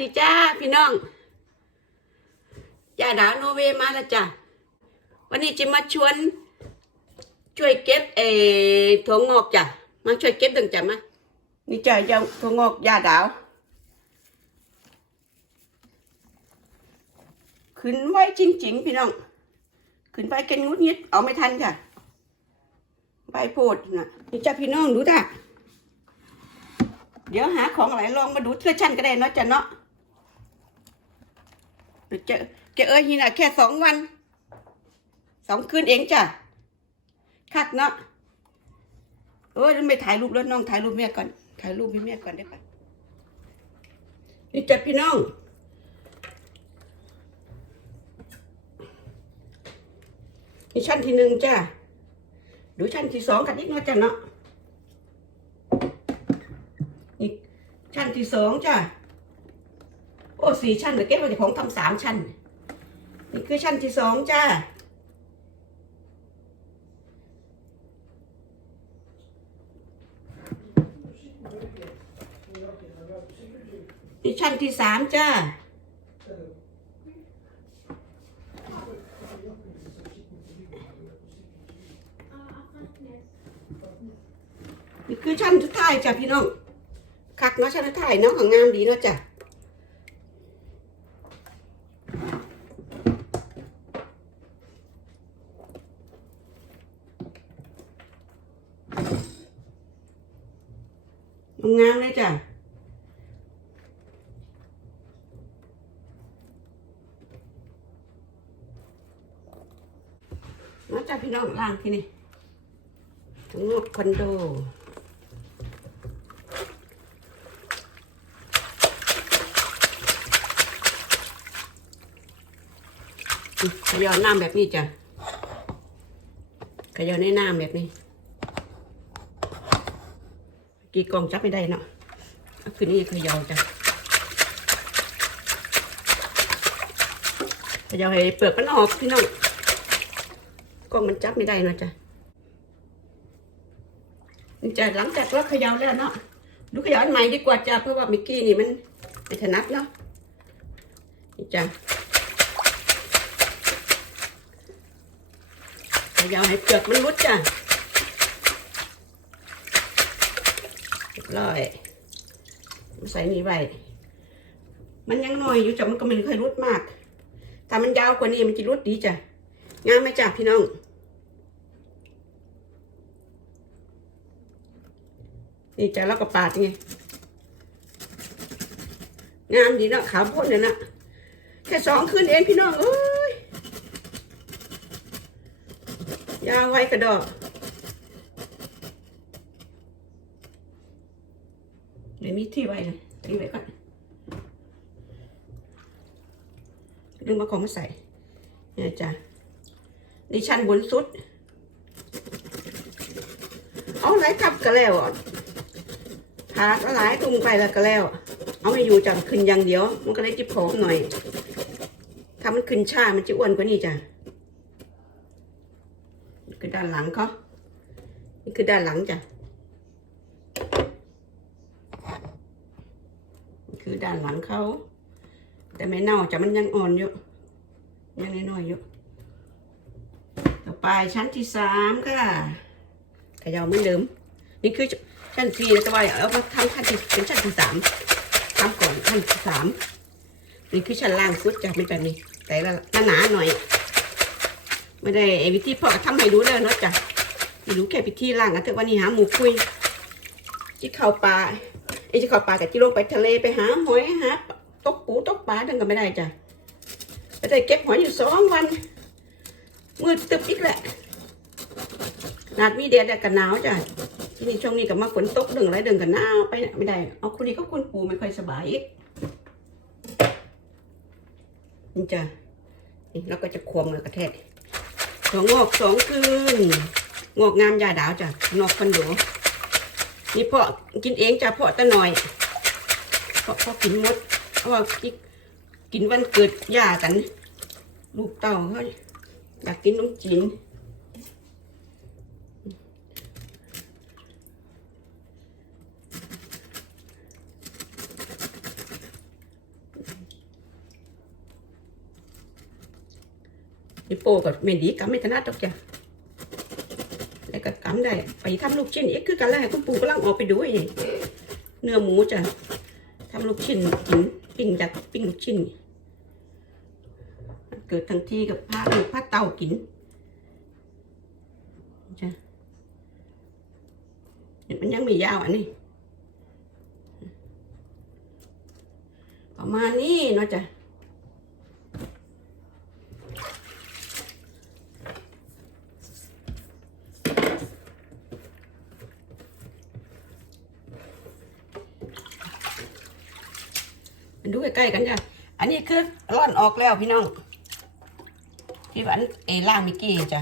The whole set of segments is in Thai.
ดีจ้าพี่น้องย่าดาวโนเวมาแล้วจ้ะวันนี้จะมาชวน ช่วยเก็บเอถั่วงอกจ้ะมาช่วยเก็บดึงจ้ะมานี่จ้ะยาถั่วงอกย่าดาว ขึ้นไว้จริง ๆ พี่น้อง ขึ้นไปเกันงุดงิดเอาไม่ทันค่ะใบโพดนะนี่จ้ะพี่น้องดูจ้ะเดี๋ยวหาของอะไรลองมาดูเทื่อชั้นก็ได้เนาะจ้ะเนาะ เดี๋ยวเจะจะเอ้ยนี่นะแค่สองวันสองคืนเองจ้ะคักเนาะเออไม่ถ่ายรูปแล้วน้องถ่ายรูปแม่ก่อนถ่ายรูปให้แม่ก่อนได้ปะนี่จ้ะพี่น้องนี่ชั้นที่หนึ่งจ้ะดูชั้นที่สองกันนิดหน่อยจ้ะเนาะนี่ชั้นที่สองจ้ะ โอ้สี่ชั้นแต่เก็บไว้แต่ของทำสามชั้น นี่คือชั้นที่สองจ้านี่ชั้นที่สามจ้านี่คือชั้นสุดท้ายจ้ะพี่น้องคักเนาะชั้นสุดท้ายเนาะของงามดีเนาะจ้ะ งามเลยจ้ะน้องจ้าพี่น้องล่างที่นี่ทั้งหมดคอนโดขยอน้ำแบบนี้จ้ะขยอในน้ำแบบนี้ กี่กล่องจับไม่ได้เนาะเอคืนนี้เขยาวจ้ะขยาวให้เปลือกมันออกพี่น้องกล่องมันจับไม่ได้นะจ้ะนี่จ้ะหลังจากเราขยาวแล้วเนาะดูขยาวอันใหม่ดีกว่าจ้ะเพราะว่ามิกกี้นี่มันไม่ถนัดเนาะนี่จ้ะขยาวให้เปลือกมันรุดจ้ะ ร้อยใส่นี่ไว้มันยังน้อยอยู่จ้ะมันก็ไม่เคยรุดมาก ถ้ามันยาวกว่านี้มันจะรุดดีจ้ะงามไหมจ้ะพี่น้อง นี่จ้ะแล้วก็ปาดไงงามดีเนาะขาวพ้นเลยนะแค่สองคืนเองพี่น้องเอ้ยยาวไว้กระดอก เดี๋ยว มีที่ไว้เลยทิ้งไว้ก่อนดึงมาของมาใส่ เนี่ยจ้ะนี่ชั้นบนสุด เอาหลายทับก็แล้วอะพาก็หลายตุงไปแล้วก็แล้ว เอาไม่อยู่จังขึ้นอย่างเดียว มันก็เลยจิบผอมหน่อย ถ้ามันขึ้นชา มันจะอ้วนกว่านี้จ้ะคือด้านหลังเขานี่คือด้านหลังจ้ะ คือด้านหลังเขา แต่ไม่เน่าจะมันยังอ่อนอยู่ยังน้อยๆอยู่ต่อไปชั้นที่สามค่ะขยาวเหมือนเดิม นี่คือชั้นสี่แต่ว่าเอามาทำชั้นที่เป็นชั้นที่สามทำก่อนชั้นที่สามนี่คือชั้นล่างสุดจะเป็นแบบนี้ แต่ละหนาหน่อยไม่ได้ไอ้วิธีพ่อทำให้ดูแล้วเนาะจ้ะไม่รู้แค่วิธีล่างนะแต่วันนี้หาหมูคุยที่เข้าป่า ไอ้จะเข้าป่ากับที่ลงไปทะเลไปหาหอยหาตกปูตกปลาดังก็ไม่ได้จ้ะไปได้เก็บหอยอยู่สองวันมืดตึบอีกแหละนาดมีแดดแต่กันหนาวจ้ะที่นี่ช่วงนี้กับมาฝนตกดึงไรดึงกันหนาวไปเนี่ยไม่ได้เอาคนนี้ก็คนปูไม่ค่อยสบายอีกนี่จ้ะนี่เราก็จะควงเลยกระแทกสองงอกสองคืนงอกงามยาดาวจ้ะนอกคอนโด นี่พ่อกินเองจ้ะพ่อตะหน่อยพ่อพ่อกินมดเพราะว่ากินวันเกิดย่ากัน ลูกเต่าเขาอยากกินน้องจีนนี่โปกับเมดีกับไม่ถนัดหรอกจ้ะ ได้ ไปทำลูกชิ้นอีกคือกันแล้วให้คุณปู่กำลังออกไปดูเอเนื้อหมูจะทำลูกชิ้นกินปิ้งจากปิ้งลูกชิ้น เกิดทั้งที่กับผ้าลูกผ้าเตากินจ้ะเห็นมันยังไม่ยาวอันนี้ประมาณนี้เนาะจ้ะ ดูใกล้ๆกันจ้ะอันนี้คือร่อนออกแล้วพี่น้องที่วันเอล่างมิกกี้จ้ะ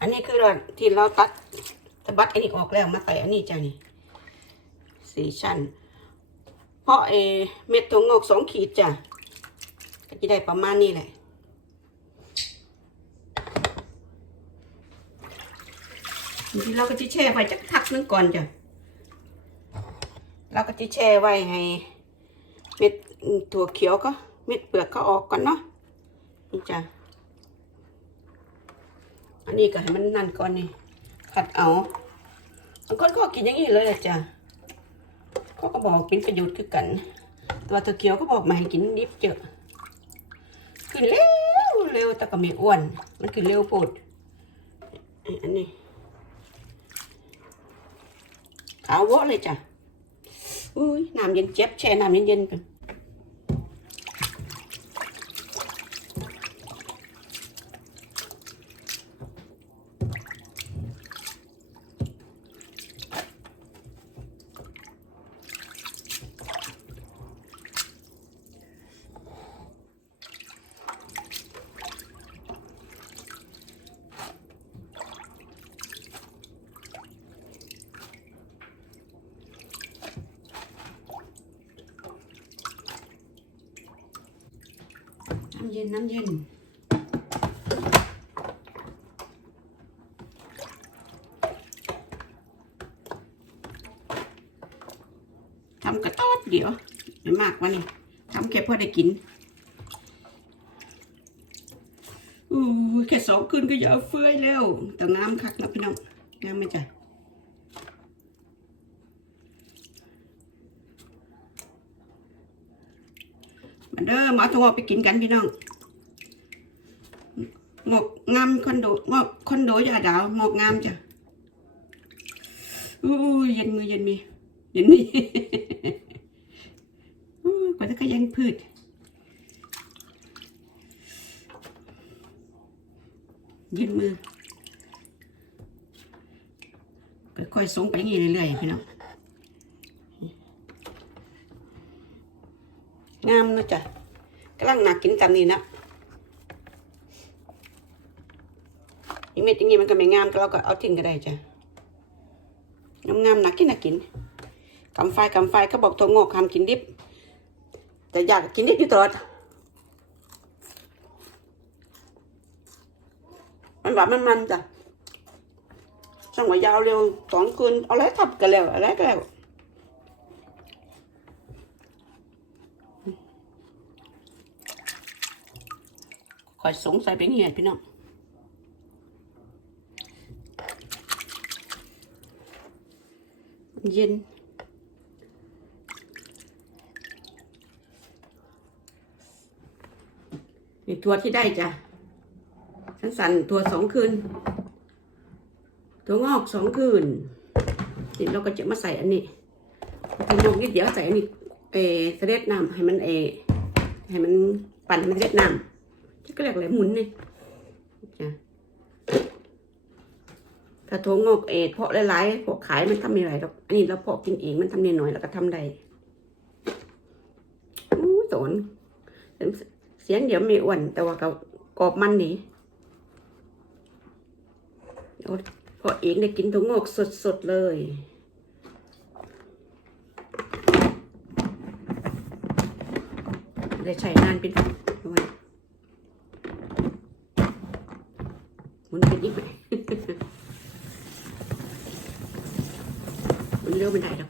อันนี้คือร่อนที่เราตัดตะบัดอันนี้ออกแล้วมาใส่อันนี้จ้ะนี่สี่ชั้น เพราะเอเม็ดถั่วงอกสองขีดจ้ะก็จะได้ประมาณนี้แหละทีเราก็จะแช่ไว้จักทักนึงก่อนจ้ะ เราก็จะแช่ไว้ให้เม็ดถั่วเขียวก็เม็ดเปลือกก็ออกก่อนเนาะนี่จ้ะอันนี้ก็ให้มันนั่นก่อนนี่ขัดเอาบางคนก็กินอย่างนี้เลยแหละจ้ะเขาก็บอกเป็นประโยชน์คือกัน ตัวตะเกียวก็บอกมาให้กินดิบเจอะขึ้นเร็วเร็วแต่ก็ไม่อ้วน มันขึ้นเร็วโปดอันนี้ขาวโวะเลยจ้ะ อุ้ยน้ำเย็นเจ็บแช่น้ำเย็นๆกัน น้ำเย็นน้ำเย็นทำกระต๊อดเดี๋ยวไม่มากวะนี่ทำแค่พอได้กินอู้แค่สองคืนก็อยาเฟื่อยแล้วแต่งามคักนะพี่น้องงามไหมจ๊ะ มาเด้อมาทงออกไปกินกันพี่น้องงอกงามคอนโดงอกคอนโดยาดาวงอกงามจ้ะอู้ยเย็นมือเย็นมีเย็นมีอู้ยกว่าจะขยังพืชเย็นมือค่อยๆส่งไปอย่างนี้เรื่อยๆพี่น้อง งามเนะจ้ะกำลังหนักกินกันนี่นะอีเม็ดอย่างนี้มันก็ไม่งามก็เราก็เอาทิ้งก็ได้จ้ะงามงามนักกินนักกินกำไฟกำไฟเขาบอกตัวงอกห้ามกินดิบแต่อยากกินดิบอยู่ตลอดมันหวานมันมันจ้ะสั่งไว้ยาวเร็วสองคืนเอาอะไรทับกันแล้วอะไรก็แล้ว คอยสงสัยเป็นเหี้ยพี่น้องเย็นนี่ตัวที่ได้จ้ะฉันสั่นตัวสองคืน ตัวงอกสองคืนนี่เราก็จะมาใส่อันนี้ตัวงอกนิดเดียวใส่อันนี้เอเสด็จน้ำให้มันเอให้มันปั่นให้มันเสด็จน้ำ ก็เรียกอะไรหมุนนี่จ้ะถ้าโถงอกเอ็ดเพาะหลายๆพวกขายมันทำไม่ไหวหรอกอันนี้เราเพาะกินเองมันทำนิดหน่อยแล้วก็ทำได้อู้สนเสียงเดี๋ยวไม่อ้วนแต่ว่าก็กรอบมันนี่เอาเพาะเองได้กินโถงอกสดๆเลยได้ใช้นานเป็นเอาไว้ห อร์บันไดนรอ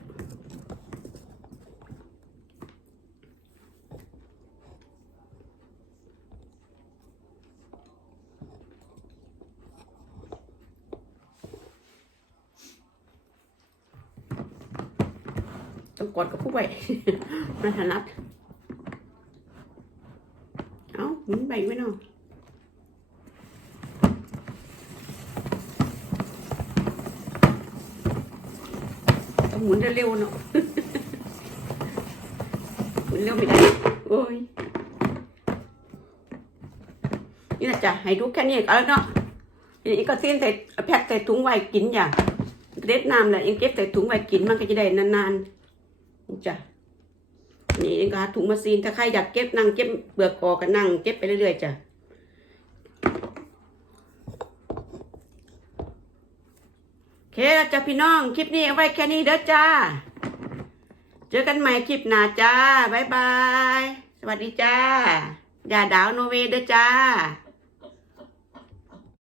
ต้องกดกับผู้ไว้มันถนัด เอาหมุนแบ่งไม่หนอ หมุนเร็วๆเนาะหมุนเร็วไม่ได้โอ้ยนี่นะจ๊ะให้ดูแค่นี้ก็แล้วเนาะทีนี้ก็ซีนใส่แพ็คใส่ถุงไว้กินอย่างเด็ดน้ำแหละยังเก็บใส่ถุงไว้กินมันก็จะได้นานๆนี่จ้ะนี่เองก็หาถุงมาซีนถ้าใครอยากเก็บนั่งเก็บเบือกออกก็นั่งเก็บไปเรื่อยๆจ้ะโอ เคแล้วจ้ะพี่น้อง คลิปนี้เอาไว้แค่นี้เด้อจ้า เจอกันใหม่คลิปหน้าจ้า บ๊ายบาย สวัสดีจ้า อย่าดาวโนเวเด้อจ้า